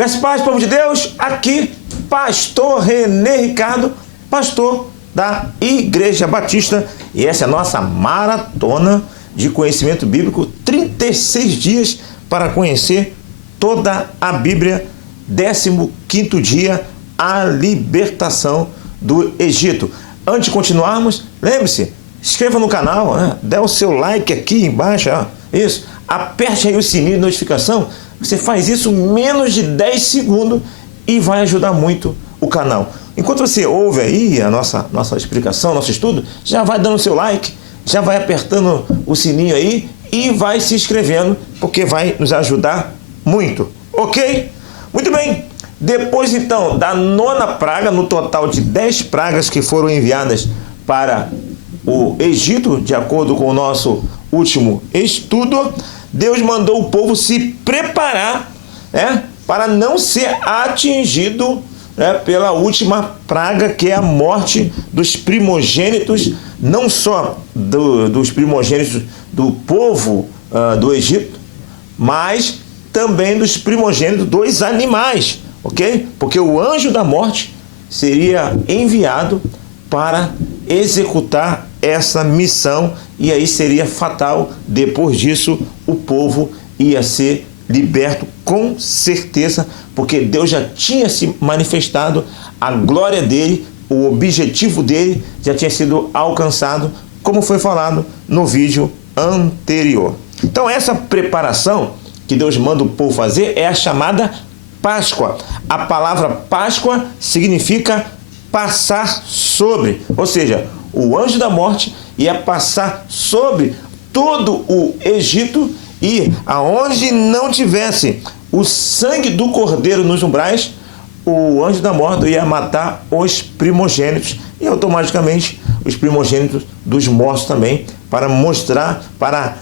Graças e paz, povo de Deus, aqui, pastor René Ricardo, pastor da Igreja Batista, e essa é a nossa maratona de conhecimento bíblico, 36 dias para conhecer toda a Bíblia, 15º dia, a libertação do Egito. Antes de continuarmos, lembre-se, inscreva no canal, dê o seu like aqui embaixo, isso, aperte aí o sininho de notificação. Você faz isso menos de 10 segundos e vai ajudar muito o canal. Enquanto você ouve aí a nossa explicação, nosso estudo, já vai dando o seu like, já vai apertando o sininho aí e vai se inscrevendo, porque vai nos ajudar muito, ok? Muito bem, depois então da 9ª praga, no total de 10 pragas que foram enviadas para o Egito, de acordo com o nosso último estudo, Deus mandou o povo se preparar, para não ser atingido, pela última praga, que é a morte dos primogênitos, não só dos primogênitos do povo do Egito, mas também dos primogênitos dos animais, ok? Porque o anjo da morte seria enviado para executar essa missão, e aí seria fatal. Depois disso, o povo ia ser liberto com certeza, porque Deus já tinha se manifestado, a glória dele, o objetivo dele já tinha sido alcançado, como foi falado no vídeo anterior. Então essa preparação que Deus manda o povo fazer é a chamada Páscoa. A palavra Páscoa significa passar sobre, ou seja, o anjo da morte ia passar sobre todo o Egito, e aonde não tivesse o sangue do cordeiro nos umbrais, o anjo da morte ia matar os primogênitos, e automaticamente os primogênitos dos mortos também, para mostrar, para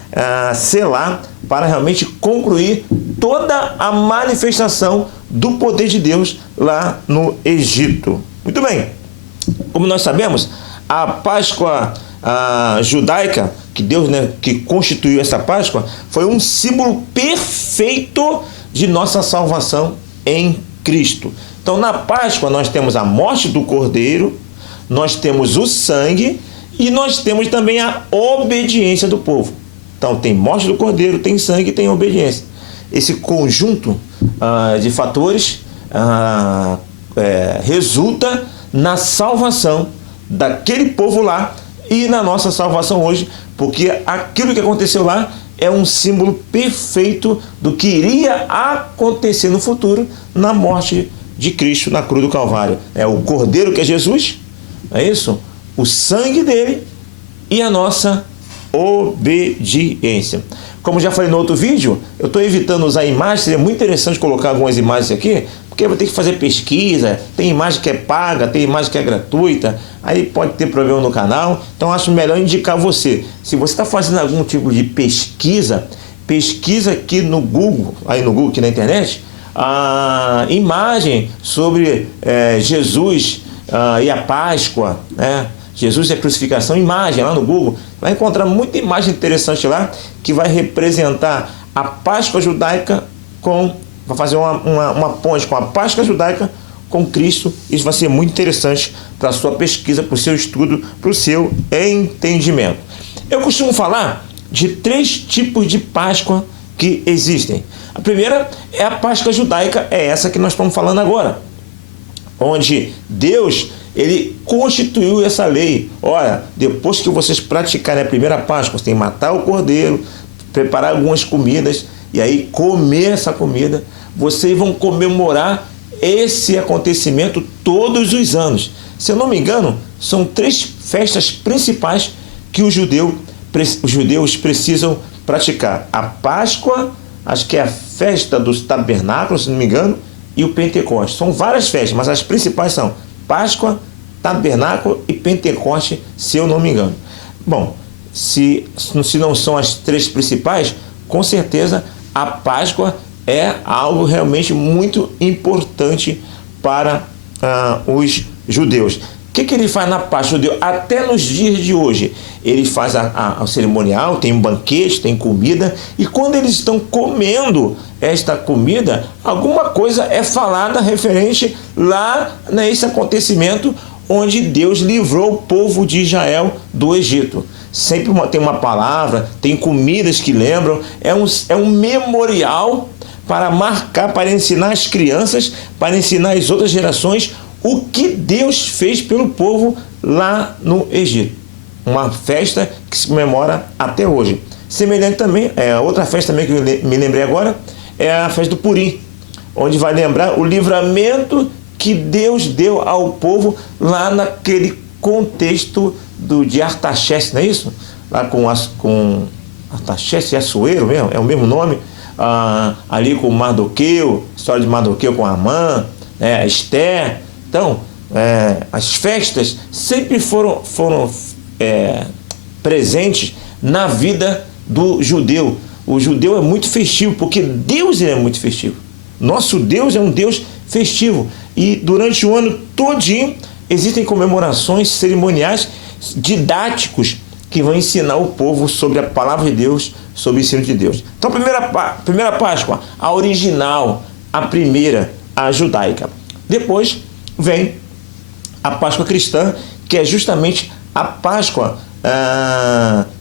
selar, para realmente concluir toda a manifestação do poder de Deus lá no Egito. Muito bem, como nós sabemos, a Páscoa judaica, que Deus, que constituiu essa Páscoa, foi um símbolo perfeito de nossa salvação em Cristo. Então na Páscoa nós temos a morte do cordeiro, nós temos o sangue e nós temos também a obediência do povo. Então tem morte do cordeiro, tem sangue e tem obediência. Esse conjunto de fatores resulta na salvação daquele povo lá e na nossa salvação hoje, porque aquilo que aconteceu lá é um símbolo perfeito do que iria acontecer no futuro na morte de Cristo na cruz do Calvário. É o cordeiro, que é Jesus, é isso? O sangue dele e a nossa obediência. Como já falei no outro vídeo, eu estou evitando usar imagens. Seria muito interessante colocar algumas imagens aqui, porque eu vou ter que fazer pesquisa, tem imagem que é paga, tem imagem que é gratuita, aí pode ter problema no canal. Então acho melhor indicar você, se você está fazendo algum tipo de pesquisa aqui no Google, aqui na internet, a imagem sobre Jesus e a Páscoa, Jesus e a crucificação, imagem lá no Google, vai encontrar muita imagem interessante lá, que vai representar a Páscoa judaica vai fazer uma ponte com a Páscoa judaica com Cristo. Isso vai ser muito interessante para a sua pesquisa, para o seu estudo, para o seu entendimento. Eu costumo falar de 3 tipos de Páscoa que existem. A primeira é a Páscoa judaica, é essa que nós estamos falando agora, onde Deus, ele constituiu essa lei. Olha, depois que vocês praticarem a primeira Páscoa, você tem que matar o cordeiro, preparar algumas comidas, e aí comer essa comida. Vocês vão comemorar esse acontecimento todos os anos. Se eu não me engano, são 3 festas principais que os judeus precisam praticar. A Páscoa, acho que é a festa dos tabernáculos, se não me engano, e o Pentecoste. São várias festas, mas as principais são Páscoa, Tabernáculo e Pentecoste, se eu não me engano. Bom, se não são as 3 principais, com certeza a Páscoa é algo realmente muito importante para os judeus. que ele faz na Páscoa? Até nos dias de hoje, ele faz o cerimonial, tem um banquete, tem comida, e quando eles estão comendo esta comida, alguma coisa é falada referente lá nesse acontecimento onde Deus livrou o povo de Israel do Egito. Sempre tem uma palavra, tem comidas que lembram, é um memorial para marcar, para ensinar as crianças, para ensinar as outras gerações o que Deus fez pelo povo lá no Egito. Uma festa que se comemora até hoje. Semelhante também, outra festa também que eu me lembrei agora, é a festa do Purim, onde vai lembrar o livramento que Deus deu ao povo lá naquele contexto de Artaxerxes, não é isso? Lá com Artaxerxes e Assuero mesmo, é o mesmo nome, ali com Mardoqueu, história de Mardoqueu com Amã, Esther. Então, as festas sempre foram presentes na vida do judeu. O judeu é muito festivo, porque Deus é muito festivo. Nosso Deus é um Deus festivo. E durante o ano todinho existem comemorações cerimoniais didáticos que vão ensinar o povo sobre a palavra de Deus, sobre o ensino de Deus. Então, a primeira Páscoa, a original, a primeira, a judaica. Depois vem a Páscoa cristã, que é justamente a Páscoa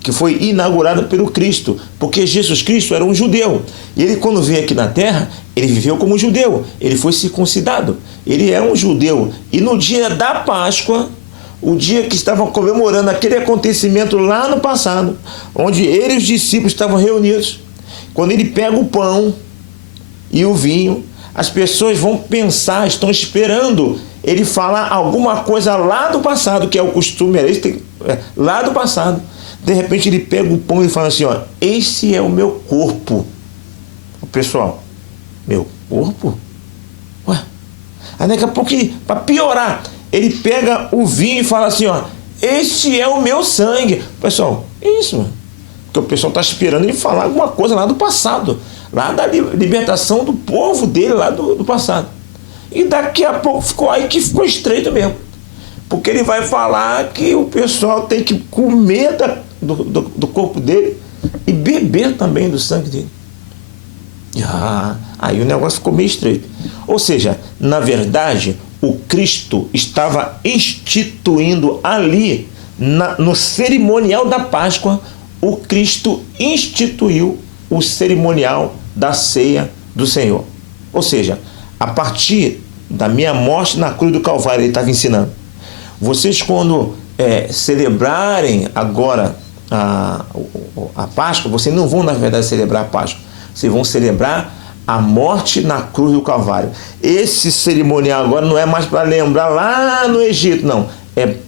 que foi inaugurada pelo Cristo, porque Jesus Cristo era um judeu, e ele, quando veio aqui na terra, ele viveu como judeu, ele foi circuncidado, ele é um judeu, e no dia da Páscoa, o dia que estavam comemorando aquele acontecimento lá no passado, onde ele e os discípulos estavam reunidos, quando ele pega o pão e o vinho, as pessoas vão pensar, estão esperando ele falar alguma coisa lá do passado, que é o costume, lá do passado. De repente ele pega o pão e fala assim, esse é o meu corpo. O pessoal, meu corpo? Ué? Aí daqui a pouco, para piorar, ele pega o vinho e fala assim, este é o meu sangue. Pessoal, é isso, mano. Porque o pessoal está esperando ele falar alguma coisa lá do passado, lá da libertação do povo dele lá do passado. E daqui a pouco ficou estreito mesmo. Porque ele vai falar que o pessoal tem que comer do corpo dele e beber também do sangue dele. Aí o negócio ficou meio estreito. Ou seja, na verdade, o Cristo estava instituindo ali, no cerimonial da Páscoa, o Cristo instituiu o cerimonial da ceia do Senhor. Ou seja, a partir da minha morte na cruz do Calvário, ele estava ensinando. Vocês, quando celebrarem agora a Páscoa, vocês não vão, na verdade, celebrar a Páscoa. Vocês vão celebrar a morte na cruz do Calvário. Esse cerimonial agora não é mais para lembrar lá no Egito, não.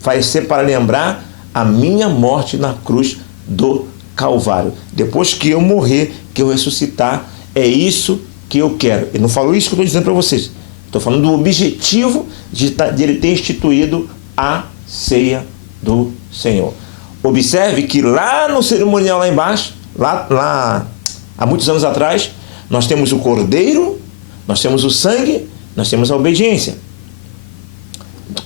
Vai ser para lembrar a minha morte na cruz do Calvário. Depois que eu morrer, que eu ressuscitar, é isso que eu quero. Ele não falou isso que eu estou dizendo para vocês. Estou falando do objetivo de ele ter instituído a ceia do Senhor. Observe que lá no cerimonial lá embaixo, lá há muitos anos atrás, nós temos o cordeiro, nós temos o sangue, nós temos a obediência.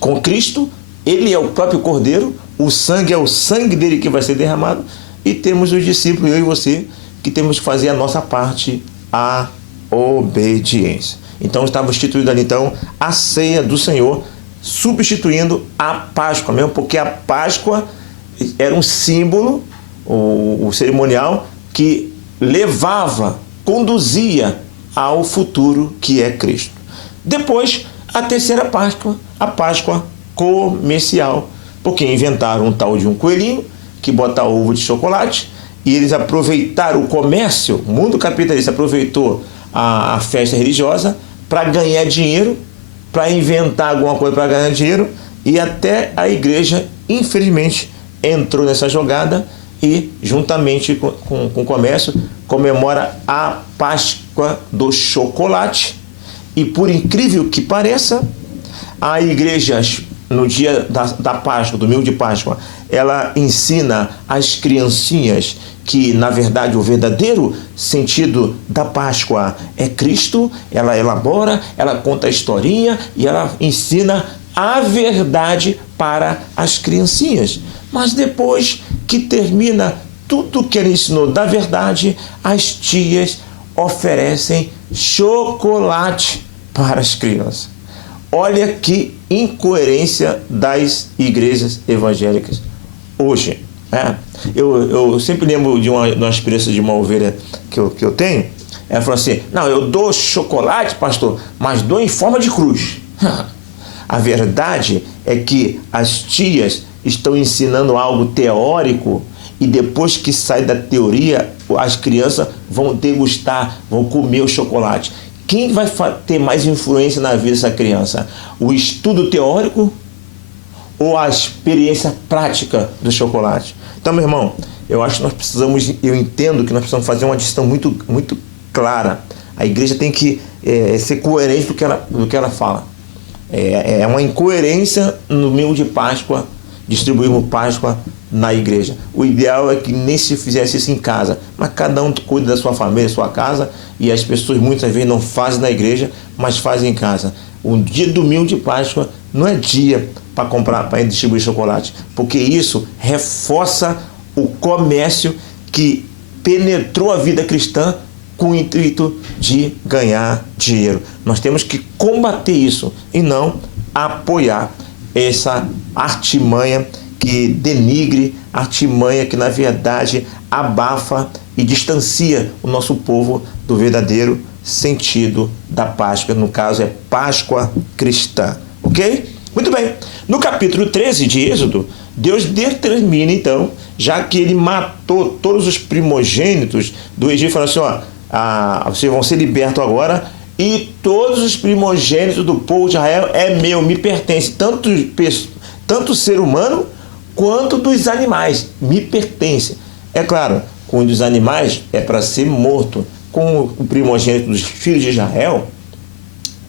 Com Cristo, ele é o próprio cordeiro, o sangue é o sangue dele que vai ser derramado, e temos os discípulos, eu e você, que temos que fazer a nossa parte, a obediência. Então estava instituída ali então a ceia do Senhor, substituindo a Páscoa mesmo, porque a Páscoa era um símbolo, o cerimonial, que levava, conduzia ao futuro que é Cristo. Depois, a terceira Páscoa, a Páscoa comercial, porque inventaram um tal de um coelhinho que bota ovo de chocolate, e eles aproveitaram o comércio, o mundo capitalista aproveitou a festa religiosa para ganhar dinheiro, para inventar alguma coisa para ganhar dinheiro, e até a igreja, infelizmente, entrou nessa jogada e, juntamente com o comércio, comemora a Páscoa do chocolate. E, por incrível que pareça, a igreja, no dia da Páscoa, domingo de Páscoa, ela ensina às criancinhas que, na verdade, o verdadeiro sentido da Páscoa é Cristo. Ela elabora, ela conta a historinha e ela ensina a verdade para as criancinhas. Mas depois que termina tudo que ele ensinou da verdade, as tias oferecem chocolate para as crianças. Olha que incoerência das igrejas evangélicas hoje. Eu sempre lembro de uma experiência de uma ovelha que eu tenho. Ela falou assim: não, eu dou chocolate, pastor, mas dou em forma de cruz. A verdade é que as tias estão ensinando algo teórico e depois que sai da teoria, as crianças vão degustar, vão comer o chocolate. Quem vai ter mais influência na vida dessa criança? O estudo teórico ou a experiência prática do chocolate? Então, meu irmão, eu acho que eu entendo que nós precisamos fazer uma distinção muito, muito clara. A igreja tem que ser coerente do que ela fala. É uma incoerência no domingo de Páscoa, distribuirmos Páscoa na igreja. O ideal é que nem se fizesse isso em casa, mas cada um cuida da sua família, da sua casa, e as pessoas muitas vezes não fazem na igreja, mas fazem em casa. O dia domingo de Páscoa não é dia para comprar, para distribuir chocolate, porque isso reforça o comércio que penetrou a vida cristã com o intuito de ganhar dinheiro. Nós temos que combater isso e não apoiar essa artimanha que denigre, artimanha que na verdade abafa e distancia o nosso povo do verdadeiro sentido da Páscoa. No caso é Páscoa cristã, ok? Muito bem. No capítulo 13 de Êxodo, Deus determina então, já que ele matou todos os primogênitos do Egito, falou assim: vocês vão ser libertos agora e todos os primogênitos do povo de Israel é meu, me pertence, tanto ser humano quanto dos animais, me pertence. É claro, com os dos animais é para ser morto, com o primogênito dos filhos de Israel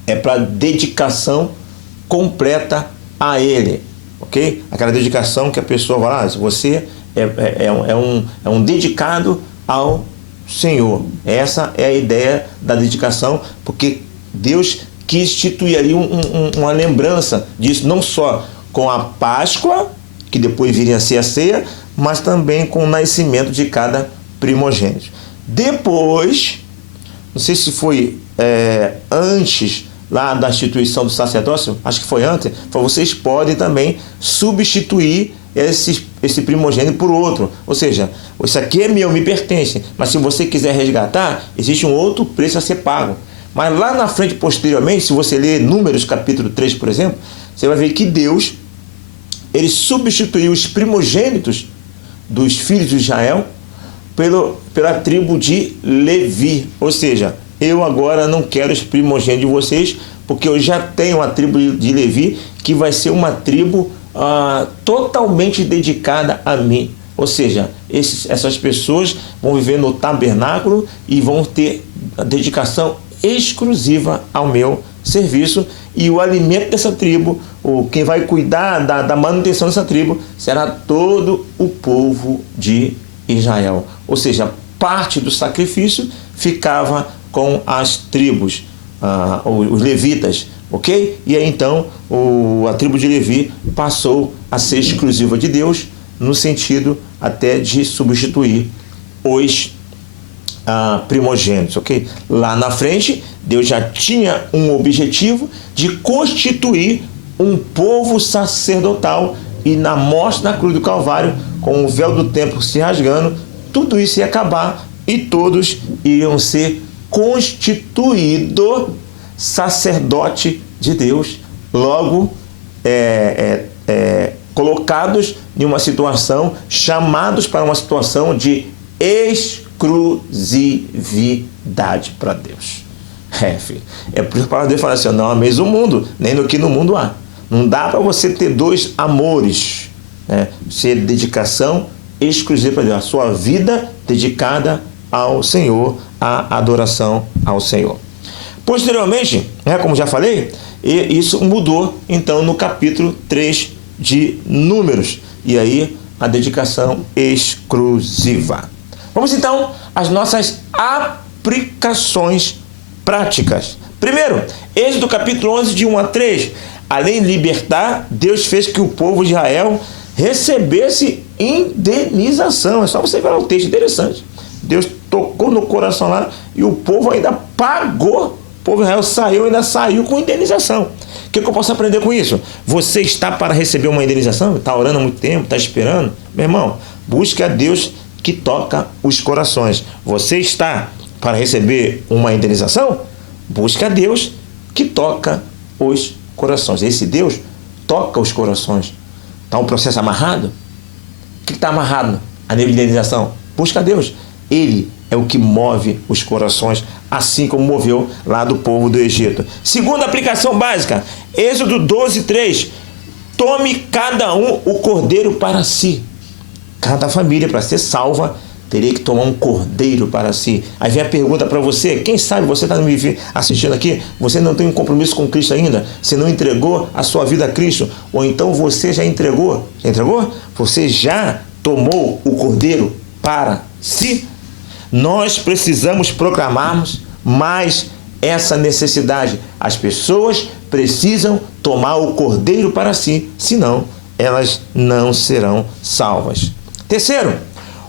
é para dedicação completa a ele, ok? Aquela dedicação que a pessoa vai lá, você é um dedicado ao Senhor. Essa é a ideia da dedicação, porque Deus quis instituir ali uma lembrança disso, não só com a Páscoa, que depois viria a ser a ceia, mas também com o nascimento de cada primogênito. Depois, não sei se foi antes lá da instituição do sacerdócio, acho que foi antes, vocês podem também substituir esse primogênito por outro. Ou seja, isso aqui é meu, me pertence, mas se você quiser resgatar, existe um outro preço a ser pago. Mas lá na frente, posteriormente, se você ler Números capítulo 3, por exemplo, você vai ver que Deus, ele substituiu os primogênitos dos filhos de Israel pela tribo de Levi. Ou seja, eu agora não quero os primogênitos de vocês, porque eu já tenho a tribo de Levi, que vai ser uma tribo totalmente dedicada a mim. Ou seja, essas pessoas vão viver no tabernáculo e vão ter a dedicação exclusiva ao meu serviço, e o alimento dessa tribo, quem vai cuidar da manutenção dessa tribo, será todo o povo de Israel. Ou seja, parte do sacrifício ficava com as tribos, os levitas, ok? E aí então a tribo de Levi passou a ser exclusiva de Deus, no sentido até de substituir os primogênitos, ok? Lá na frente, Deus já tinha um objetivo de constituir um povo sacerdotal, e na morte na cruz do Calvário, com o véu do templo se rasgando, tudo isso ia acabar e todos iriam ser constituído sacerdote de Deus, logo colocados em uma situação, chamados para uma situação de exclusividade para Deus. Filho, é por isso que a palavra de Deus fala assim: não ameis o mundo, nem no que no mundo há. Não dá para você ter dois amores, né? Ser dedicação exclusiva para Deus, a sua vida dedicada ao Senhor, a adoração ao Senhor. Posteriormente, como já falei, isso mudou então no capítulo 3 de Números, e aí a dedicação exclusiva. Vamos então às nossas aplicações práticas. Primeiro, Êxodo capítulo 11, de 1 a 3, Além de libertar, Deus fez que o povo de Israel recebesse indenização. É só você ver o texto, interessante. Deus tocou no coração lá e o povo ainda pagou. O povo de Israel saiu, ainda saiu com indenização. O que eu posso aprender com isso? Você está para receber uma indenização? Está orando há muito tempo? Está esperando? Meu irmão, busque a Deus que toca os corações. Você está para receber uma indenização? Busque a Deus que toca os corações. Esse Deus toca os corações. Está um processo amarrado? O que está amarrado a nível de indenização? Busca a Deus. Ele é o que move os corações, assim como moveu lá do povo do Egito. Segunda aplicação básica, Êxodo 12:3. Tome cada um o cordeiro para si. Cada família, para ser salva, teria que tomar um cordeiro para si. Aí vem a pergunta para você, quem sabe você está me assistindo aqui, você não tem um compromisso com Cristo ainda, você não entregou a sua vida a Cristo, ou então você já entregou. Já entregou? Você já tomou o cordeiro para si? Nós precisamos proclamarmos mais essa necessidade. As pessoas precisam tomar o cordeiro para si, senão elas não serão salvas. Terceiro,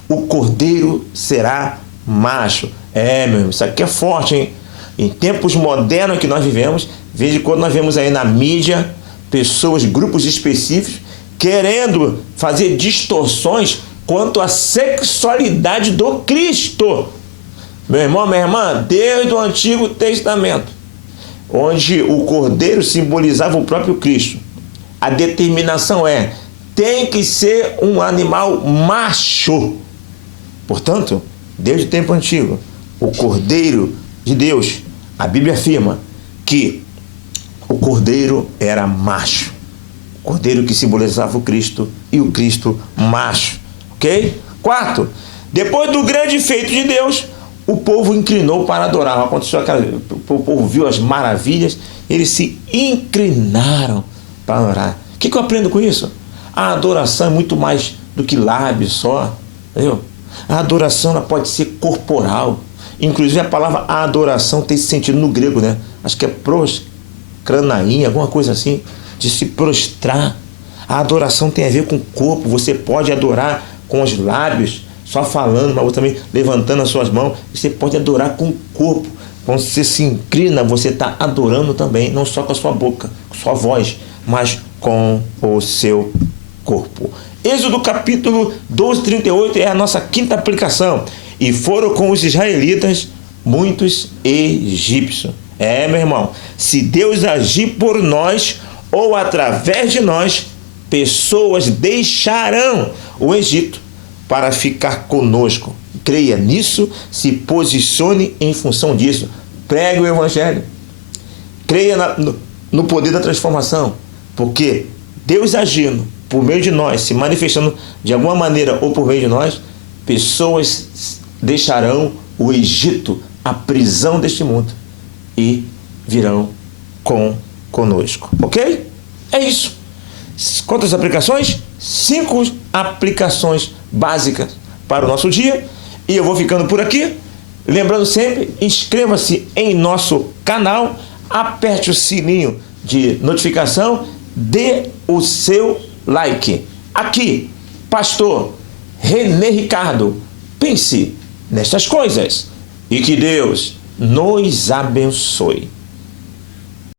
o cordeiro será macho. Meu irmão, isso aqui é forte, hein? Em tempos modernos que nós vivemos, de vez em quando nós vemos aí na mídia pessoas, grupos específicos, querendo fazer distorções quanto à sexualidade do Cristo. Meu irmão, minha irmã, desde o Antigo Testamento, onde o cordeiro simbolizava o próprio Cristo, a determinação tem que ser um animal macho. Portanto, desde o tempo antigo, o cordeiro de Deus, a Bíblia afirma que o cordeiro era macho. O cordeiro que simbolizava o Cristo e o Cristo macho. Ok? Quarto, depois do grande feito de Deus, o povo inclinou para adorar. Aconteceu o povo viu as maravilhas, eles se inclinaram para adorar. O que eu aprendo com isso? A adoração é muito mais do que lábios só, entendeu? A adoração ela pode ser corporal. Inclusive a palavra adoração tem esse sentido no grego, né? Acho que é proskranaim, alguma coisa assim, de se prostrar. A adoração tem a ver com o corpo. Você pode adorar com os lábios, só falando, mas também levantando as suas mãos. Você pode adorar com o corpo. Quando você se inclina, você está adorando também, não só com a sua boca, com a sua voz, mas com o seu corpo. Êxodo capítulo 12:38 é a nossa quinta aplicação. E foram com os israelitas muitos egípcios. Meu irmão, se Deus agir por nós ou através de nós, pessoas deixarão o Egito para ficar conosco. Creia nisso, se posicione em função disso. Pregue o Evangelho. Creia no poder da transformação, porque Deus agindo por meio de nós, se manifestando de alguma maneira ou por meio de nós, pessoas deixarão o Egito, a prisão deste mundo, e virão conosco. Ok? É isso. Quantas aplicações? 5 aplicações básicas para o nosso dia. E eu vou ficando por aqui. Lembrando sempre, inscreva-se em nosso canal, aperte o sininho de notificação, dê o seu like. Aqui, Pastor René Ricardo, pense nestas coisas e que Deus nos abençoe.